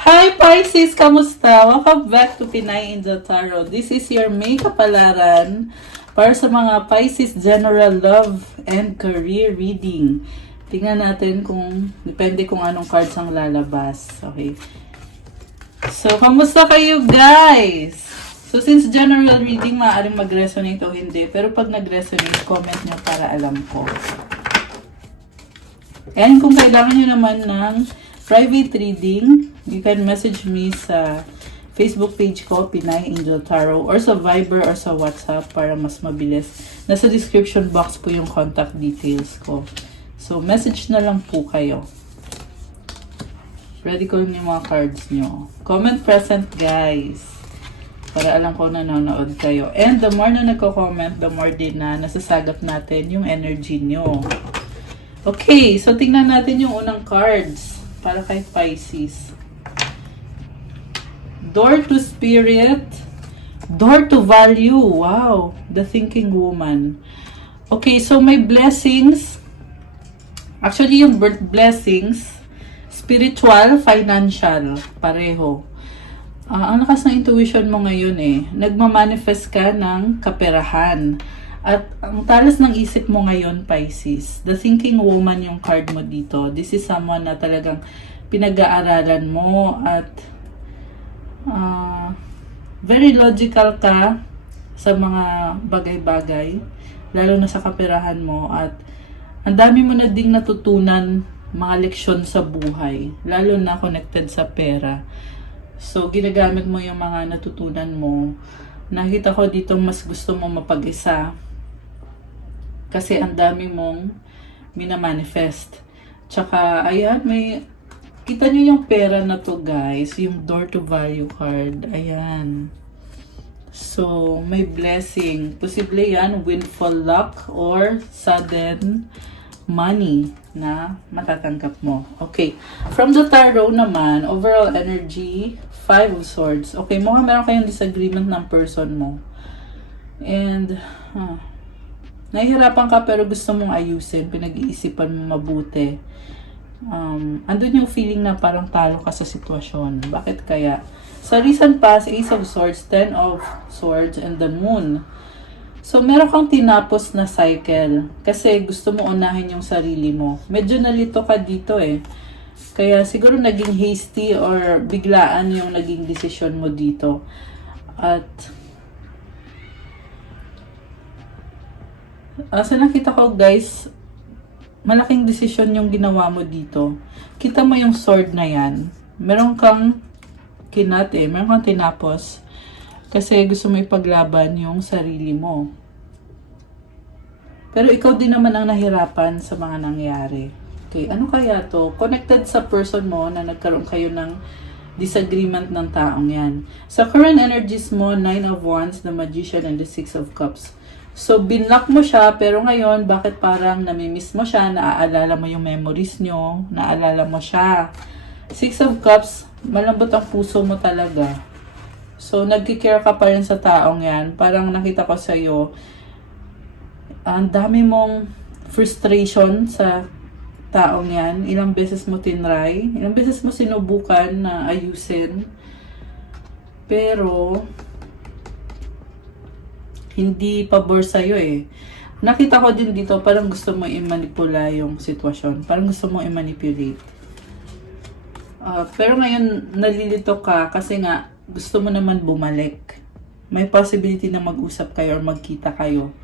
Hi Pisces! Kamusta? Welcome back to Pinay in the Tarot. This is your May kapalaran para sa mga Pisces General Love and Career Reading. Tingnan natin kung, depende kung anong cards ang lalabas. Okay. So, kamusta kayo guys? So, since general reading, maaaring mag-resonate o hindi. Pero pag nag-resonate, comment nyo para alam ko. And kung kailangan nyo naman ng private reading, you can message me sa Facebook page ko, Pinay Angel Tarot, or sa Viber or sa WhatsApp para mas mabilis. Nasa description box po yung contact details ko. So, message na lang po kayo. Ready ko yung mga cards nyo. Comment present, guys. Para alam ko nanonood kayo. And the more na nagko-comment, the more din na nasasagap natin yung energy nyo. Okay, so tingnan natin yung unang cards para kay Pisces. Door to Spirit, Door to Value. Wow, the Thinking Woman. Okay, so may blessings. Actually, yung blessings, spiritual, financial, pareho. Ang lakas ng intuition mo ngayon nagmamanifest ka ng kaperahan. At ang talas ng isip mo ngayon, Pisces, the thinking woman yung card mo dito. This is someone na talagang pinag-aaralan mo at very logical ka sa mga bagay-bagay, lalo na sa kaperahan mo. At ang dami mo na ding natutunan mga leksyon sa buhay, lalo na connected sa pera. So, ginagamit mo yung mga natutunan mo. Nakita ko dito mas gusto mo mapag-isa. Kasi ang dami mong minamanifest. Tsaka, ayan, kita nyo yung pera na to, guys. Yung Door to Value card. Ayan. So, may blessing. Posible yan, windfall luck or sudden money na matatanggap mo. Okay. From the tarot naman, overall energy, 5 of Swords. Okay, mukhang meron kayong disagreement ng person mo. And, nahihirapan ka pero gusto mong ayusin. Pinag-iisipan mo mabuti. Andun yung feeling na parang talo ka sa sitwasyon. Bakit kaya? Sa recent past, Ace of Swords, 10 of Swords, and the Moon. So, meron kang tinapos na cycle. Kasi gusto mo unahin yung sarili mo. Medyo nalito ka dito Kaya siguro naging hasty or biglaan yung naging desisyon mo dito. At sa nakita ko guys, malaking desisyon yung ginawa mo dito. Kita mo yung sword na yan. Meron kang meron kang tinapos. Kasi gusto mo ipaglaban yung sarili mo. Pero ikaw din naman ang nahirapan sa mga nangyari. Okay, ano kaya to? Connected sa person mo na nagkaroon kayo ng disagreement ng taong yan. Sa current energies mo, 9 of Wands, the Magician, and the 6 of Cups. So, binlock mo siya, pero ngayon, bakit parang namimiss mo siya, naaalala mo yung memories nyo, naaalala mo siya. 6 of Cups, malambot ang puso mo talaga. So, nagkikare ka pa rin sa taong yan. Parang nakita ko sa'yo, ang dami mong frustration sa taong yan. Ilang beses mo tinry, ilang beses mo sinubukan na ayusin. Pero, hindi pabor sa'yo Nakita ko din dito, parang gusto mo i-manipula yung sitwasyon. Parang gusto mo i-manipulate. Pero ngayon, nalilito ka kasi nga, gusto mo naman bumalik. May possibility na mag-usap kayo or magkita kayo.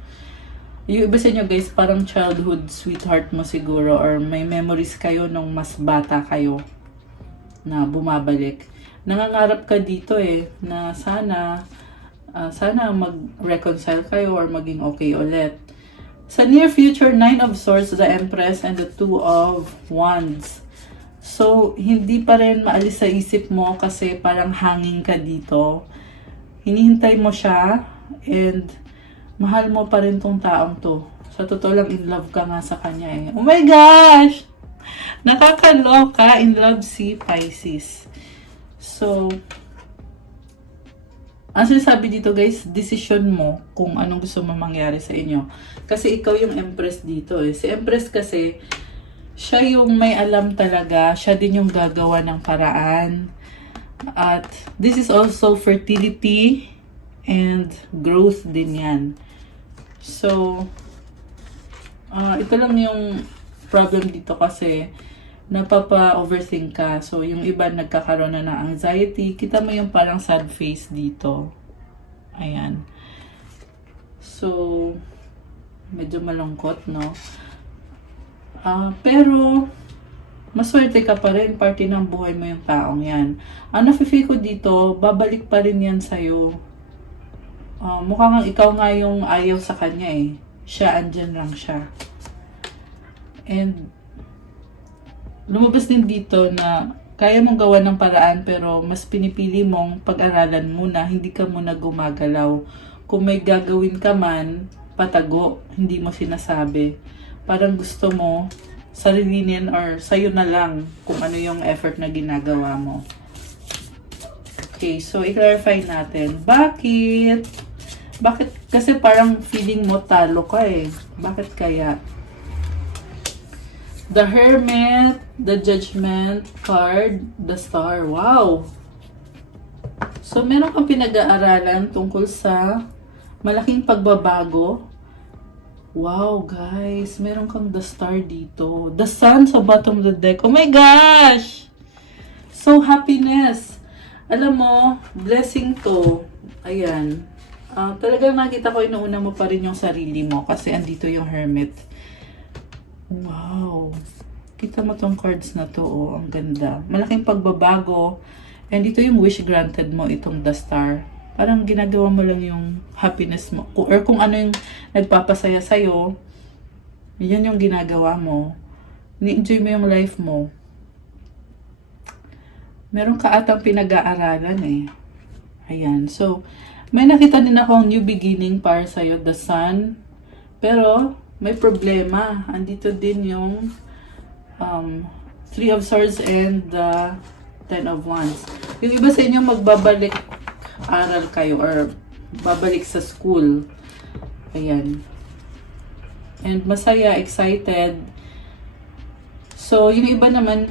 Yung iba sa inyo guys, parang childhood sweetheart mo siguro or may memories kayo nung mas bata kayo na bumabalik. Nangangarap ka dito na sana mag-reconcile kayo or maging okay ulit. Sa near future, 9 of Swords, the Empress, and the 2 of Wands. So, hindi pa rin maalis sa isip mo kasi parang hanging ka dito. Hinihintay mo siya and mahal mo pa rin tong taong to. Sa totoo lang, in love ka nga sa kanya Oh my gosh! Nakakaloka, in love si Pisces. So, ang sinasabi dito guys, decision mo kung anong gusto mo mangyari sa inyo. Kasi ikaw yung Empress dito Si Empress kasi, siya yung may alam talaga. Siya din yung gagawa ng paraan. At this is also fertility and growth din yan. So, ito lang yung problem dito kasi napapa-overthink ka. So, yung iba nagkakaroon na ng anxiety. Kita mo yung parang sad face dito. Ayan. So, medyo malungkot, no? Pero, maswerte ka pa rin. Parte ng buhay mo yung taong yan. Ang nafe-feel ko dito, babalik pa rin yan sa'yo. Mukhang ikaw nga yung ayaw sa kanya eh. Siya, andyan lang siya. And, lumabas din dito na kaya mong gawa ng paraan pero mas pinipili mong pag-aralan muna, hindi ka muna gumagalaw. Kung may gagawin ka man, patago, hindi mo sinasabi. Parang gusto mo sarilinin or sa'yo na lang kung ano yung effort na ginagawa mo. Okay, so i-clarify natin. Bakit? Bakit? Kasi parang feeling mo talo ka eh. Bakit kaya? The Hermit, the Judgment card, the Star. Wow! So, meron kang pinag-aaralan tungkol sa malaking pagbabago. Wow, guys. Meron kang the Star dito. The Sun sa bottom of the deck. Oh my gosh! So, happiness. Alam mo, blessing to. Ayan. Talagang nakita ko, inuuna mo pa rin yung sarili mo kasi andito yung Hermit. Wow. Kita mo tong cards na to, oh. Ang ganda. Malaking pagbabago. And dito yung wish granted mo, itong the Star. Parang ginagawa mo lang yung happiness mo. Or kung ano yung nagpapasaya sa'yo, yun yung ginagawa mo. Ni-enjoy mo yung life mo. Meron ka atang pinag-aaralan eh. Ayan. So, may nakita din akong new beginning para sa'yo, the Sun. Pero, may problema. Andito din yung Three of Swords and the Ten of Wands. Yung iba sa inyo magbabalik aral kayo or babalik sa school. Ayan. And masaya, excited. So, yung iba naman,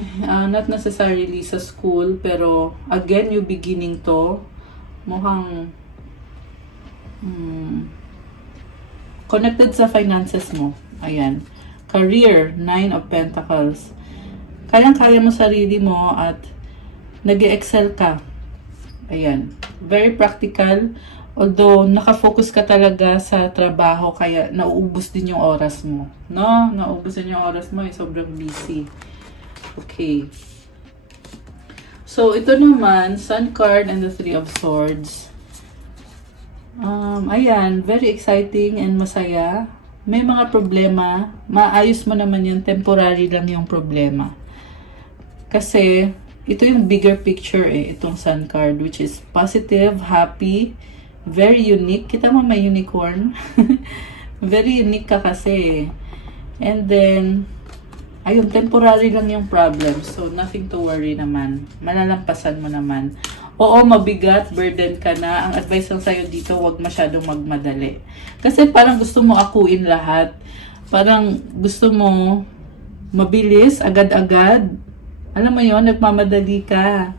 not necessarily sa school, pero again, yung beginning to, mukhang connected sa finances mo. Ayan. Career, Nine of Pentacles. Kayang-kaya mo sarili mo at nag-excel ka. Ayan. Very practical. Although, nakafocus ka talaga sa trabaho, kaya nauubos din yung oras mo. No? Nauubos din yung oras mo. Sobrang busy. Okay. So, ito naman, Sun card and the Three of Swords. Ayan, very exciting and masaya. May mga problema, maayos mo naman yun, temporary lang yung problema. Kasi, ito yung bigger picture eh, itong Sun card, which is positive, happy, very unique. Kita mo may unicorn? Very unique ka kasi. And then, ayun, temporary lang yung problem. So, nothing to worry naman. Malalampasan mo naman. Oo, mabigat, burden ka na. Ang advice lang sa'yo dito, huwag masyadong magmadali. Kasi parang gusto mo akuin lahat. Parang gusto mo mabilis, agad-agad. Alam mo yon, nagmamadali ka.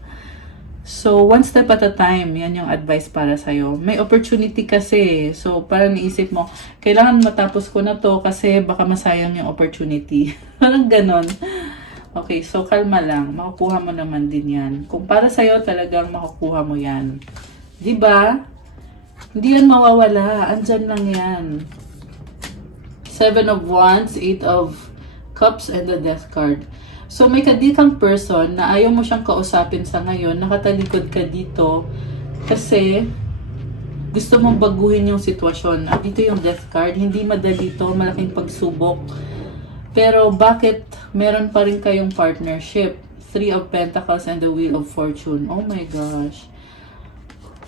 So, one step at a time, yan yung advice para sa'yo. May opportunity kasi. So, parang naisip mo, kailangan matapos ko na to kasi baka masayang yung opportunity. Parang ganon. Okay, so kalma lang. Makukuha mo naman din yan. Kung para sa'yo, talagang makukuha mo yan. Diba? Hindi yan mawawala. Andyan lang yan. Seven of Wands, Eight of Cups, and the Death card. So, may kadikang person na ayaw mo siyang kausapin sa ngayon. Nakatalikod ka dito kasi gusto mong baguhin yung sitwasyon. At dito yung Death card. Hindi madali to. Malaking pagsubok. Pero bakit meron pa rin kayong partnership? Three of Pentacles and the Wheel of Fortune. Oh my gosh.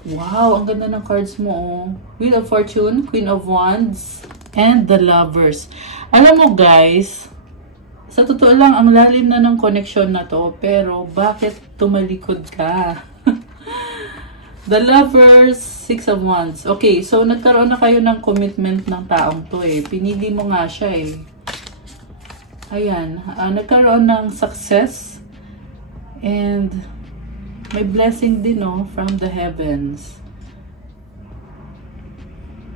Wow, ang ganda ng cards mo. Oh. Wheel of Fortune, Queen of Wands, and the Lovers. Alam mo guys, sa totoo lang, ang lalim na ng connection na to. Pero bakit tumalikod ka? The Lovers, Six of Wands. Okay, so nagkaroon na kayo ng commitment ng taong to eh. Pinili mo nga siya eh. Ayan, nagkaroon ng success and May blessing din, no? From the heavens.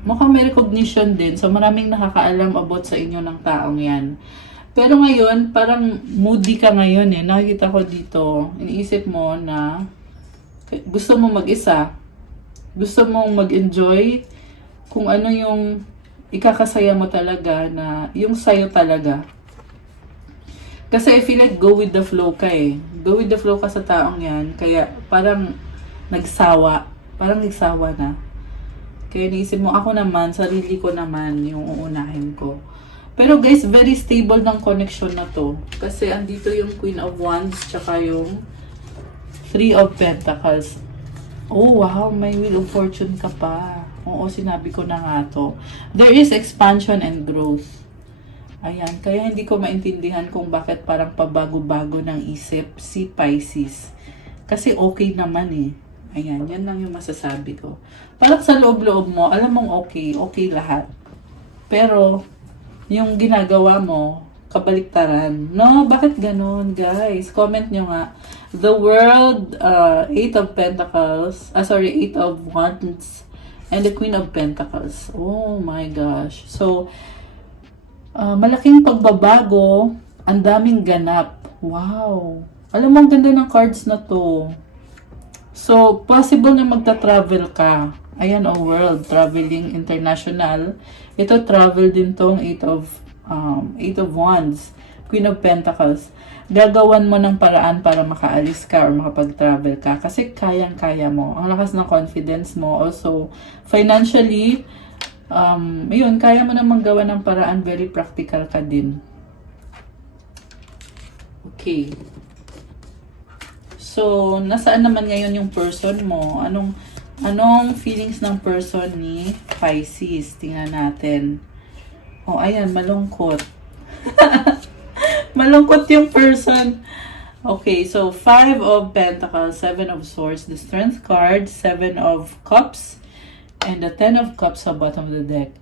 Mukhang may recognition din. So, maraming nakakaalam about sa inyo ng taong yan. Pero ngayon, parang moody ka ngayon eh. Nakikita ko dito, iniisip mo na gusto mo mag-isa. Gusto mong mag-enjoy kung ano yung ikakasaya mo talaga na yung sayo talaga. Kasi I feel like go with the flow ka eh. Go with the flow ka sa taong yan. Kaya parang nagsawa. Parang nagsawa na. Kaya naisip mo, ako naman, sarili ko naman yung uunahin ko. Pero guys, very stable ng connection na to. Kasi andito yung Queen of Wands, tsaka yung Three of Pentacles. Oh wow, may Wheel of Fortune ka pa. Oo, sinabi ko na nga to. There is expansion and growth. Ayan, kaya hindi ko maintindihan kung bakit parang pabago-bago ng isip si Pisces. Kasi okay naman eh. Ayan, yan lang yung masasabi ko. Parang sa loob-loob mo, alam mong okay lahat. Pero, yung ginagawa mo, kabaliktaran. No, bakit ganun, guys? Comment nyo nga. The World, Eight of Pentacles, Eight of Wands, and the Queen of Pentacles. Oh my gosh. So, malaking pagbabago, ang daming ganap. Wow. Alam mo, ang ganda ng cards na to. So, possible na magta-travel ka. Ayan, world, traveling international. Ito, travel din tong Eight of Wands, Queen of Pentacles. Gagawan mo ng paraan para makaalis ka or makapag-travel ka. Kasi kayang-kaya mo. Ang lakas ng confidence mo. Also, financially, yun, kaya mo namang gawa ng paraan. Very practical ka din. Okay. So, nasaan naman ngayon yung person mo? Anong feelings ng person ni Pisces? Tingnan natin. Oh, ayan, malungkot. Malungkot yung person. Okay, so 5 of Pentacles, 7 of Swords, the Strength card, 7 of Cups, and the 10 of Cups sa bottom of the deck.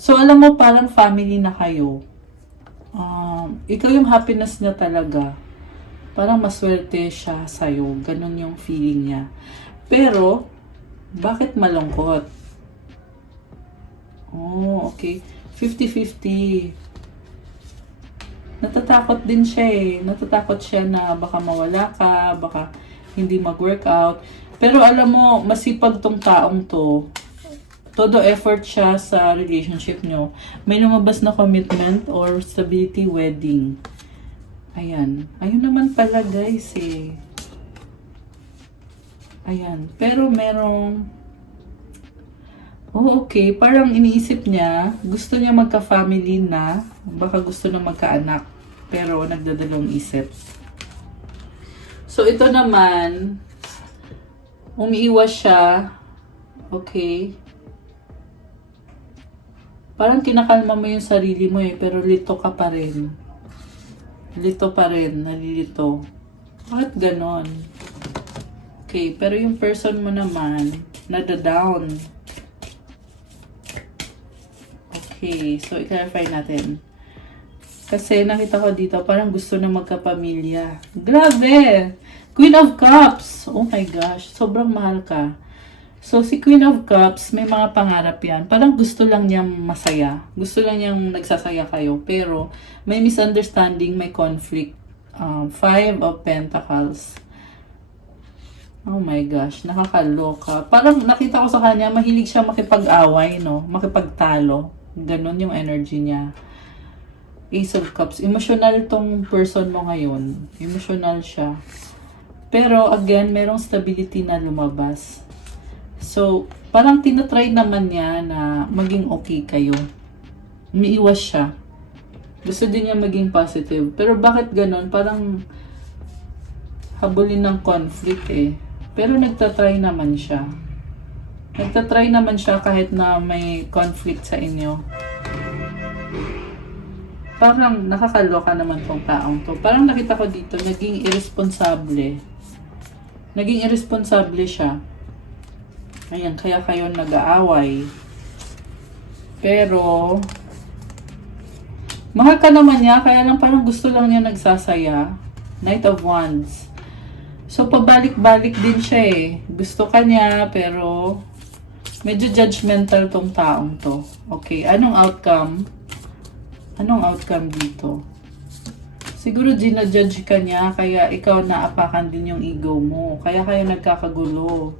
So, alam mo, parang family na kayo. Ikaw yung happiness niya talaga. Parang maswerte siya sa'yo. Ganun yung feeling niya. Pero, bakit malungkot? Oh, okay. 50-50. Natatakot din siya eh. Natatakot siya na baka mawala ka, baka hindi mag-workout. Pero alam mo, masipag tong taong to. Todo effort siya sa relationship nyo. May lumabas na commitment or stability wedding. Ayan. Ayun naman pala guys eh. Ayan. Pero merong... Oh, okay. Parang iniisip niya, gusto niya magka-family na, baka gusto na magka-anak. Pero nagdadalawang isip. So, ito naman, umiiwas siya. Okay. Parang kinakalma mo yung sarili mo eh, pero lito ka pa rin. Lito pa rin, nalilito. Bakit ganon? Okay, pero yung person mo naman, nada-down. Okay, so i-clarify natin. Kasi nakita ko dito, parang gusto na magkapamilya. Grabe! Queen of Cups! Oh my gosh, sobrang mahal ka. So, si Queen of Cups, may mga pangarap yan. Parang gusto lang niyang masaya. Gusto lang niyang nagsasaya kayo. Pero, may misunderstanding, may conflict. 5 of Pentacles. Oh my gosh, nakakaloka. Parang nakita ko sa kanya, mahilig siya makipag-away, no? Makipagtalo. Ganon yung energy niya. Ace of Cups. Emotional tong person mo ngayon. Emotional siya. Pero, again, merong stability na lumabas. So, parang tinatry naman niya na maging okay kayo. Umiiwas siya. Gusto din niya maging positive. Pero bakit ganon? Parang habulin ng conflict eh. Pero nagtatry naman siya. Nagtatry naman siya kahit na may conflict sa inyo. Parang nakakaloka naman tong taong to. Parang nakita ko dito, naging irresponsible. Naging irresponsible siya. Ayan, kaya kayo nag-aaway. Pero, mahal ka naman niya, kaya lang parang gusto lang niya nagsasaya. Knight of Wands. So, pabalik-balik din siya eh. Gusto ka niya, pero medyo judgmental tong taong to. Okay, anong outcome? Anong outcome dito? Siguro ginajudge ka niya, kaya ikaw naapakan din yung ego mo. Kaya kayo nagkakagulo.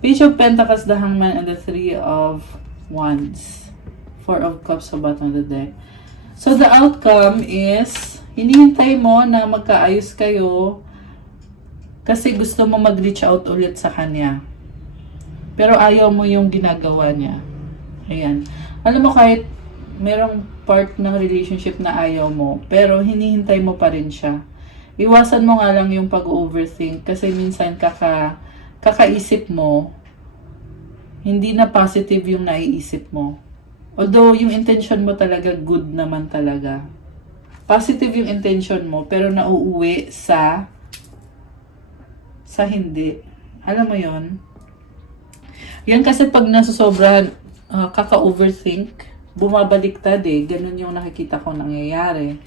Page of Pentacles, the Hangman, and the Three of Wands. Four of Cups sa bottom of the deck. So, the outcome is, hinihintay mo na magkaayos kayo kasi gusto mo mag-reach out ulit sa kanya. Pero ayaw mo yung ginagawa niya. Ayan. Alam mo, kahit merong part ng relationship na ayaw mo, pero hinihintay mo pa rin siya. Iwasan mo nga lang yung pag-overthink kasi minsan kakaisip mo, hindi na positive yung naiisip mo. Although, yung intention mo talaga, good naman talaga. Positive yung intention mo, pero nauuwi sa hindi. Alam mo yon? Yan kasi pag nasusobrahan, kaka-overthink, bumabaliktad eh. Ganun yung nakikita ko nangyayari.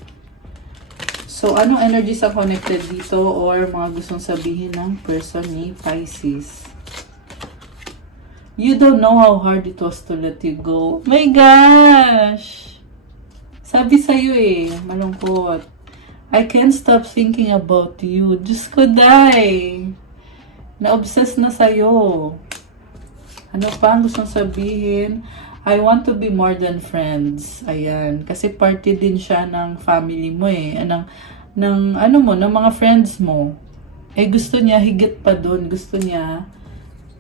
So, anong energies ang connected dito or mga gustong sabihin ng person ni Pisces? You don't know how hard it was to let you go. My gosh! Sabi sa'yo eh, malungkot. I can't stop thinking about you. Diyos ko, day! Na-obsess na sa'yo. Ano pa ang gustong sabihin? I want to be more than friends. Ayan. Kasi party din siya ng family mo eh. Ng mga friends mo. Eh, gusto niya, higit pa dun. Gusto niya,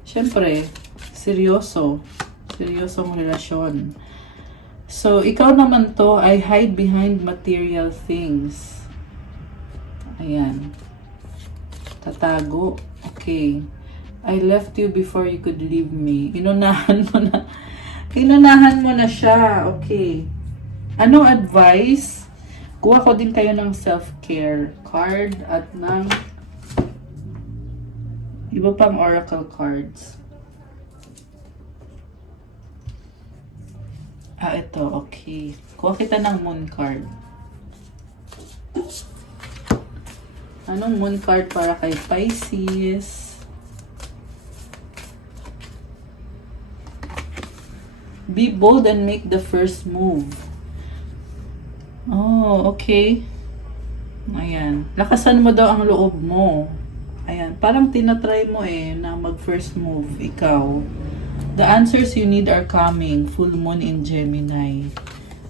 syempre, seryoso. Seryosong relasyon. So, ikaw naman to, I hide behind material things. Ayan. Tatago. Okay. I left you before you could leave me. Inunahan mo na. Inunahan mo na siya. Okay. Anong advice? Kuha ko din kayo ng self-care card at ng iba pang oracle cards. Ito. Okay. Kuha kita ng moon card. Anong moon card para kay Pisces? Be bold and make the first move. Oh, okay. Ayan. Lakasan mo daw ang loob mo. Ayan. Parang tinatry mo eh na mag-first move. Ikaw. The answers you need are coming. Full moon in Gemini.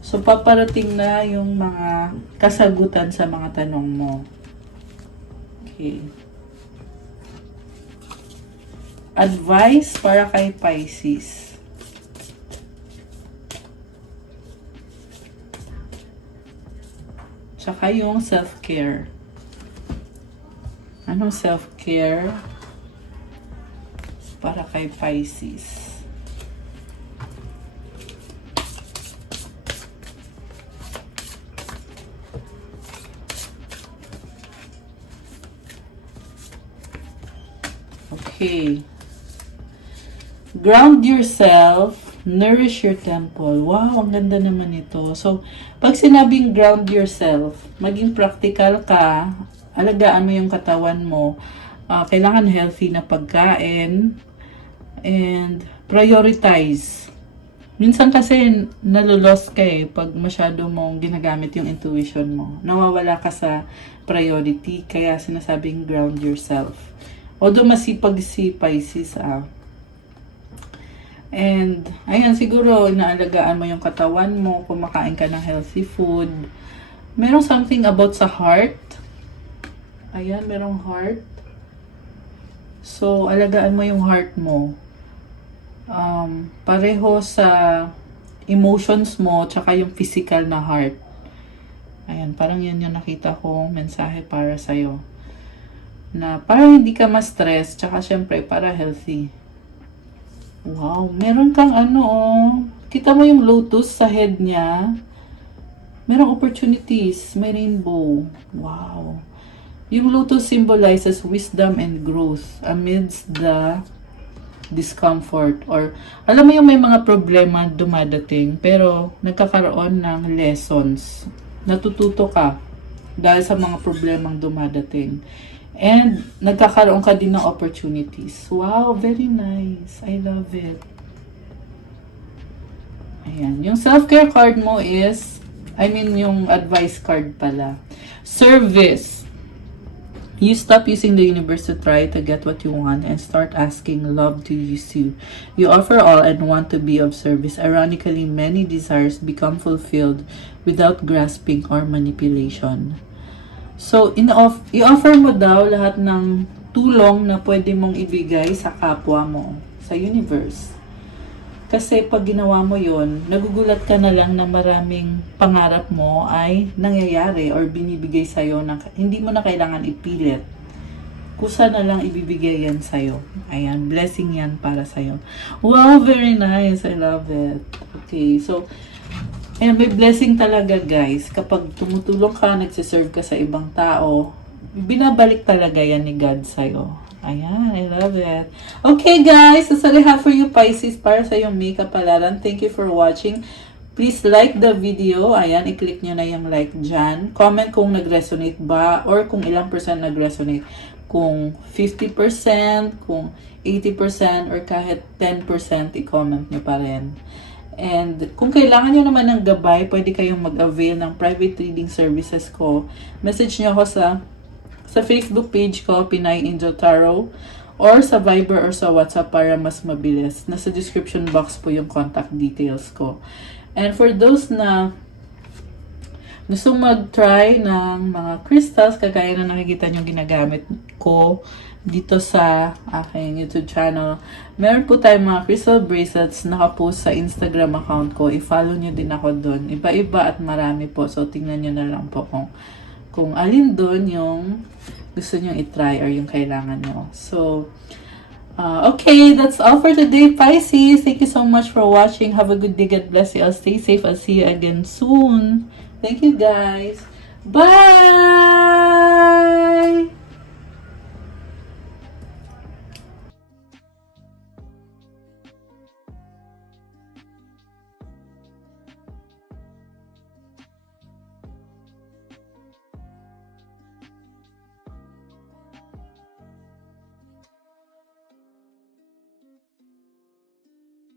So, paparating na yung mga kasagutan sa mga tanong mo. Okay. Advice para kay Pisces. Tsaka yung self-care. Anong self-care para kay Pisces? Okay. Ground yourself, nourish your temple. Wow, ang ganda naman ito. So, pag sinabing ground yourself, maging practical ka, alagaan mo yung katawan mo, kailangan healthy na pagkain, and prioritize. Minsan kasi nalulos ka eh, pag masyado mong ginagamit yung intuition mo. Nawawala ka sa priority, kaya sinasabing ground yourself. Although masipag si Pisces And, ayan, siguro inaalagaan mo yung katawan mo, kumakain ka ng healthy food. Merong something about sa heart. Ayan, merong heart. So, alagaan mo yung heart mo. Pareho sa emotions mo, tsaka yung physical na heart. Ayan, parang yan yung nakita kong mensahe para sa'yo. Na para hindi ka ma-stress, tsaka syempre para healthy. Wow, meron kang kita mo yung lotus sa head niya. Merong opportunities, may rainbow. Wow. Yung lotus symbolizes wisdom and growth amidst the discomfort. Or, alam mo yung may mga problema dumadating, pero nagkakaroon ng lessons. Natututo ka dahil sa mga problemang dumadating. And nagkakaroon ka din ng opportunities. Wow, very nice. I love it. Ayan. Yung self-care card mo is, yung advice card pala. Service. You stop using the universe to try to get what you want and start asking love to use you. You offer all and want to be of service. Ironically, many desires become fulfilled without grasping or manipulation. So, i-offer mo daw lahat ng tulong na pwede mong ibigay sa kapwa mo, sa universe. Kasi pag ginawa mo yon, nagugulat ka na lang na maraming pangarap mo ay nangyayari or binibigay sa'yo na hindi mo na kailangan ipilit. Kusa na lang ibibigay yan sa'yo. Ayan, blessing yan para sa'yo. Wow, very nice. I love it. Okay, so, ayan, may blessing talaga guys. Kapag tumutulong ka, nagsiserve ka sa ibang tao, binabalik talaga yan ni God sa'yo. Ayan, I love it. Okay guys, that's all I have for you Pisces para sa yung makeup palaran. Thank you for watching. Please like the video. Ayan, i-click nyo na yung like dyan. Comment kung nag-resonate ba or kung ilang percent nag-resonate. Kung 50%, kung 80%, or kahit 10%, i-comment nyo pa rin. And kung kailangan nyo naman ng gabay, pwede kayong mag-avail ng private reading services ko. Message nyo ako sa Facebook page ko, Pinay Angel Tarot, or sa Viber or sa WhatsApp para mas mabilis. Nasa description box po yung contact details ko. And for those na gusto mag-try ng mga crystals, kagaya na nakikita nyo ginagamit ko dito sa aking YouTube channel, meron po tayong mga crystal bracelets nakapost sa Instagram account ko. I-follow nyo din ako doon. Iba-iba at marami po. So, tingnan nyo na lang po kung alin doon yung gusto nyo i-try or yung kailangan nyo. So, okay, that's all for today, Pisces. Thank you so much for watching. Have a good day. God bless you. I'll stay safe. I'll see you again soon. Thank you, guys. Bye!